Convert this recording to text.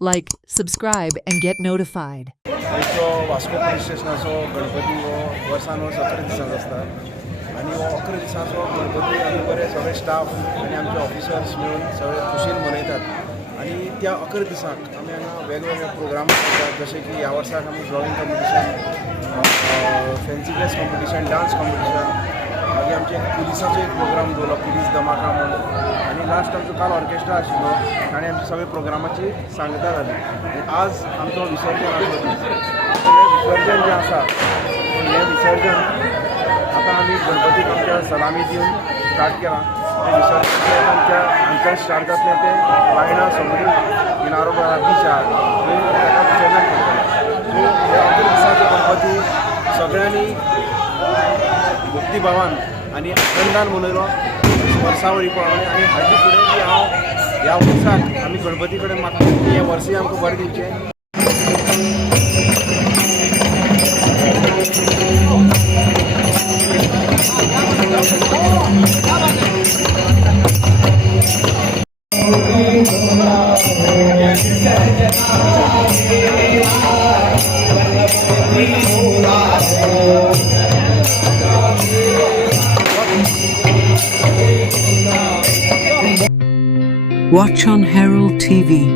Like, subscribe, and get notified. गोंयचो Vasco police स्टेशनाचो गणपती हो वर्सान वर्स 11 दिसांचो आसता आनी हो 11 दिसांचो गणपती आमी बरे सगळे स्टाफ आनी आमचे ऑफिसर्स मेळून सगळे खुशीन मनयतात आनी त्या 11 दिसांक आमी हांगा वेगवेगळे प्रोग्राम करतात जशे की ह्या वर्साक आमी drawing competition fancy dress competition dance competition मागीर आमचे पुलिसाचो एक प्रोग्राम दवरलो पुलीस धमाका म्हणून आनी लास्ट आमचो काल ऑर्केस्ट्रा आशिल्लो ताणें आमच्या सगळे प्रोग्रामाची सांगता जाली आनी आज आमचो विसर्जन आसलो विसर्जन जें आसा हें विसर्जन आतां आमी गणपतीक आमच्या सलामी दिवन स्टार्ट केलां तें विसर्जन आमच्या हांगच्यान स्टार्ट जातलें तें बायणा समुद्र किनारो बीच आहा थंय ताका विसर्जन करतलें सो हे 11 दिसांचो गणपती सगळ्यांनी भक्तिभावान आनी आनंदान मनयलो वर्सावळी प्रमाणे आनी हाचे फुडें बी हांव ह्या वर्साक आमी गणपती कडेन मागता की हें वर्सूय आमकां बरें दिवचें. Watch on Herald TV.